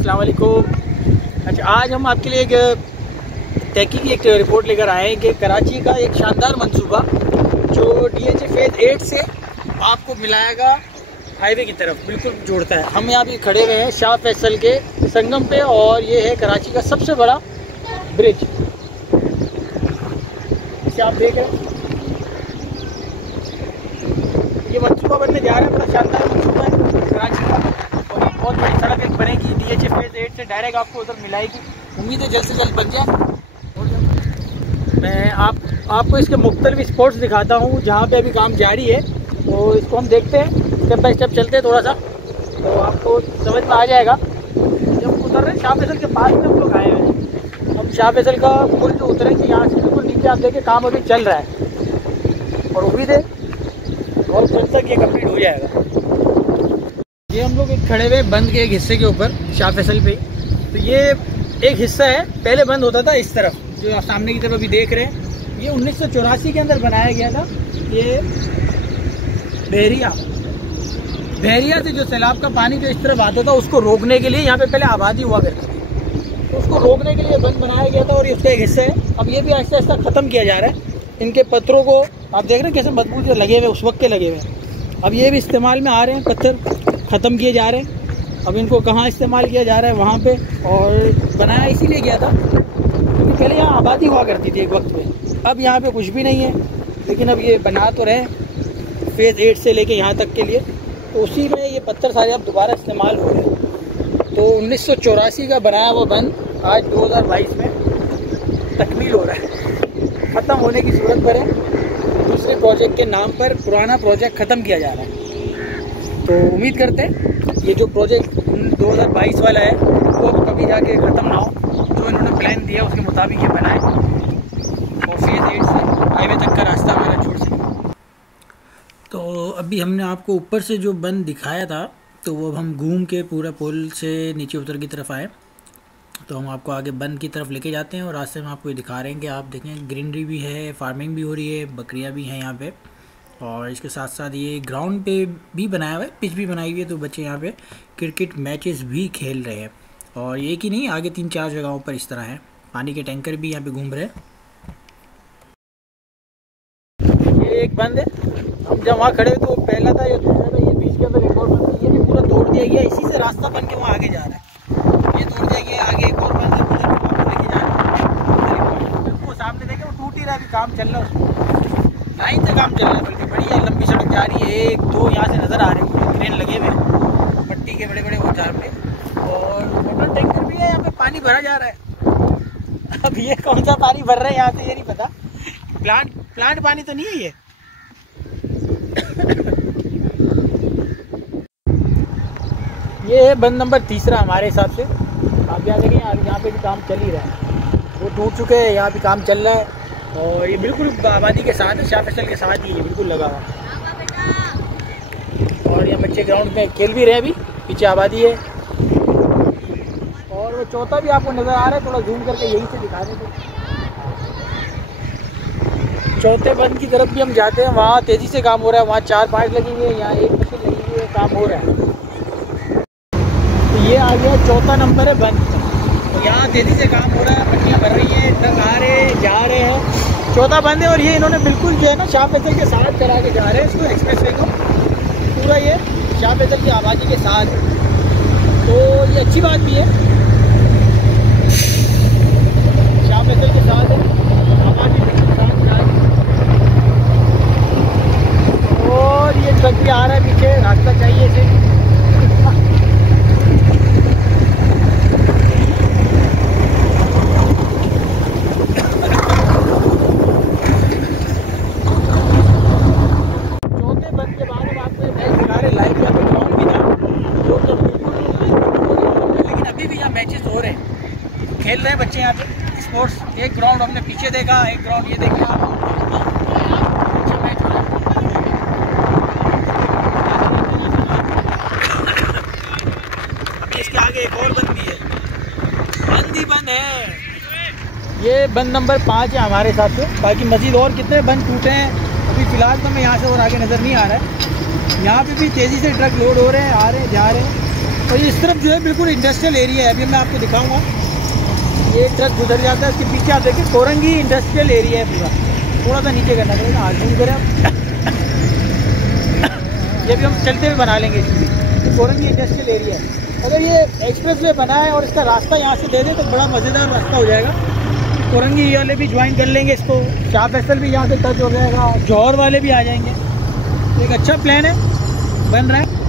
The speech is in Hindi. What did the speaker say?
अस्सलाम वालेकुम। अच्छा, आज हम आपके लिए एक तहकीकी की एक रिपोर्ट लेकर आए हैं कि कराची का एक शानदार मंसूबा जो DHA फेज़ 8 से आपको मिलाएगा हाईवे की तरफ, बिल्कुल जोड़ता है। हम यहाँ भी खड़े हुए हैं शाह फैसल के संगम पे और ये है कराची का सबसे बड़ा ब्रिज, इसे आप देख रहे हैं। ये मंसूबा बनने जा रहा है, बड़ा शानदार मंसूबा है कराची का और बहुत बड़ी सड़क एक बनेगी DHA फेज़ 8 से डायरेक्ट आपको उधर मिलाएगी। उम्मीद है जल्द से जल्द बन जाए। मैं आपको इसके मुख्तलिफ स्पॉट्स दिखाता हूँ जहाँ पे अभी काम जारी है, तो इसको हम देखते हैं, स्टेप बाय स्टेप चलते हैं थोड़ा सा, तो आपको समझ में आ जाएगा। जब उतर रहे शाह फैसल के पास में हम लोग आए हैं, हम शाह फैसल का पुल जो उतरेंगे यहाँ से बिल्कुल नीचे, आप देखें काम अभी चल रहा है और उम्मीद है बहुत जल्द तक ये कंप्लीट हो जाएगा। ये हम लोग एक खड़े हुए बंद के एक हिस्से के ऊपर शाह फैसल पे, तो ये एक हिस्सा है, पहले बंद होता था इस तरफ जो आप सामने की तरफ अभी देख रहे हैं। ये 1984 के अंदर बनाया गया था। ये बहरिया से जो सैलाब का पानी जो इस तरफ आता था उसको रोकने के लिए यहाँ पे पहले आबादी हुआ करती थी, तो उसको रोकने के लिए बंद बनाया गया था और ये उसका एक हिस्सा है। अब ये भी आहिस्ता आहिस्ता ख़त्म किया जा रहा है। इनके पत्थरों को आप देख रहे हैं कैसे मजबूत जो लगे हुए उस वक्त के लगे हुए हैं, अब ये भी इस्तेमाल में आ रहे हैं, पत्थर ख़त्म किए जा रहे हैं। अब इनको कहाँ इस्तेमाल किया जा रहा है वहाँ पे, और बनाया इसीलिए गया था क्योंकि पहले यहाँ आबादी हुआ करती थी एक वक्त में। अब यहाँ पे कुछ भी नहीं है, लेकिन अब ये बना तो रहे फेज़ 8 से लेके यहाँ तक के लिए, तो उसी में ये पत्थर सारे अब दोबारा इस्तेमाल हो रहे हैं। तो 1984 का बनाया वो बंद आज 2022 में तकमील हो रहा है, ख़त्म होने की सूरत पर है। दूसरे प्रोजेक्ट के नाम पर पुराना प्रोजेक्ट ख़त्म किया जा रहा है। तो उम्मीद करते हैं ये जो प्रोजेक्ट 2022 वाला है वो अब कभी जाके ख़त्म ना हो, जो इन्होंने प्लान दिया उसके मुताबिक ये बनाए और फेज़ 8 से हाईवे तक का रास्ता हमारा छोड़ सके। तो अभी हमने आपको ऊपर से जो बंद दिखाया था, तो वो अब हम घूम के पूरा पुल से नीचे उतर की तरफ आए, तो हम आपको आगे बंद की तरफ लेके जाते हैं और रास्ते में आपको ये दिखा रहे हैं कि आप देखें ग्रीनरी भी है, फार्मिंग भी हो रही है, बकरियां भी हैं यहाँ पे, और इसके साथ साथ ये ग्राउंड पे भी बनाया हुआ है, पिच भी बनाई हुई है, तो बच्चे यहाँ पे क्रिकेट मैचेस भी खेल रहे हैं। और एक ही नहीं, आगे 3-4 जगहों पर इस तरह है। पानी के टैंकर भी यहाँ पे घूम रहे हैं। ये एक बंद है, हम जब वहाँ खड़े तो पहला था, ये दूसरा था, ये बीच के अंदर एक और बंद है, ये भी पूरा तोड़ दिया गया, इसी से रास्ता बन के वहाँ आगे जा रहा है। ये तोड़ दिया गया, आगे एक और बंद है, उधर आपको लेके जा रहा है। वो सामने देखें वो टूट ही रहा है, अभी काम चल रहा है, उसमें लाइन से काम चल रहा है, बल्कि बढ़िया लंबी सड़क जा रही है। 1-2 यहाँ से नज़र आ रहे हैं क्रेन लगे हुए हैं, पट्टी के बड़े बड़े वो झाड़ पे, और वाटर टैंकर भी है, यहाँ पे पानी भरा जा रहा है। अब ये कौन सा पानी भर रहा है यहाँ से ये नहीं पता, प्लांट पानी तो नहीं है ये। ये है बंद नंबर 3 हमारे हिसाब से। आप यहाँ देखें यहाँ पे भी काम चल ही रहा है, वो टूट चुके हैं, यहाँ भी काम चल रहा है और ये बिल्कुल आबादी के साथ है, शाह फैसल के साथ ही है, बिल्कुल लगा हुआ। और यहाँ बच्चे ग्राउंड में खेल भी रहे हैं, अभी पीछे आबादी है। और वो चौथा भी आपको नज़र आ रहा है, थोड़ा जूम करके यहीं से दिखा देते। चौथे बंद की तरफ भी हम जाते हैं, वहाँ तेज़ी से काम हो रहा है, वहाँ 4-5 लगी हुई है, यहाँ 1 मशीन लगी हुई है, काम हो रहा है। तो ये आ गया चौथा नंबर है बंद, तो यहाँ तेज़ी से काम हो रहा है, पट्टियाँ भर रही हैं, ट्रक आ रहे हैं जा रहे हैं। चौथा बंद है और ये इन्होंने बिल्कुल जो है ना शाह फैसल के साथ करा के जा रहे हैं इसको, एक्सप्रेसवे को पूरा ये शाह फैसल की आबादी के साथ, तो ये अच्छी बात भी है, शाह फैसल के साथ है, आबादी के साथ जा रही है। और ये ट्रक भी आ रहा है पीछे, रास्ता चाहिए इसे। चौथे बंद के बाद आपको मैच दिखा रहे लाइव, यहाँ पे ग्राउंड भी था, लेकिन अभी भी यहाँ मैचेस हो रहे हैं, खेल रहे हैं बच्चे यहाँ पे स्पोर्ट्स। एक ग्राउंड हमने पीछे देखा, एक ग्राउंड ये देखा, अच्छा मैच हो रहा है। इसके आगे एक और बंद भी है, बंद ही बंद है। ये बंद नंबर 5 है हमारे हिसाब से, बाकी मजीद और कितने बंद टूटे हैं अभी फ़िलहाल तो मैं यहाँ से और आगे नज़र नहीं आ रहा है। यहाँ पे भी तेज़ी से ट्रक लोड हो रहे हैं, आ रहे हैं जा रहे हैं। और इस तरफ जो है बिल्कुल इंडस्ट्रियल एरिया है। अभी मैं आपको दिखाऊंगा, ये ट्रक गुजर जाता है, इसके पीछे आप देखिए कोरंगी इंडस्ट्रियल एरिया है पूरा। थोड़ा सा नीचे करना पड़ेगा, आज जूम करें आप। ये भी हम चलते हुए बना लेंगे इसमें, तो कोरंगी इंडस्ट्रियल एरिया है। अगर ये एक्सप्रेस वे बना है और इसका रास्ता यहाँ से दे दे तो बड़ा मज़ेदार रास्ता हो जाएगा। कोरंगी वाले भी ज्वाइन कर लेंगे इसको, शाह फैसल भी यहाँ से टच हो जाएगा, जौहर वाले भी आ जाएंगे। एक अच्छा प्लान है, बन रहा है।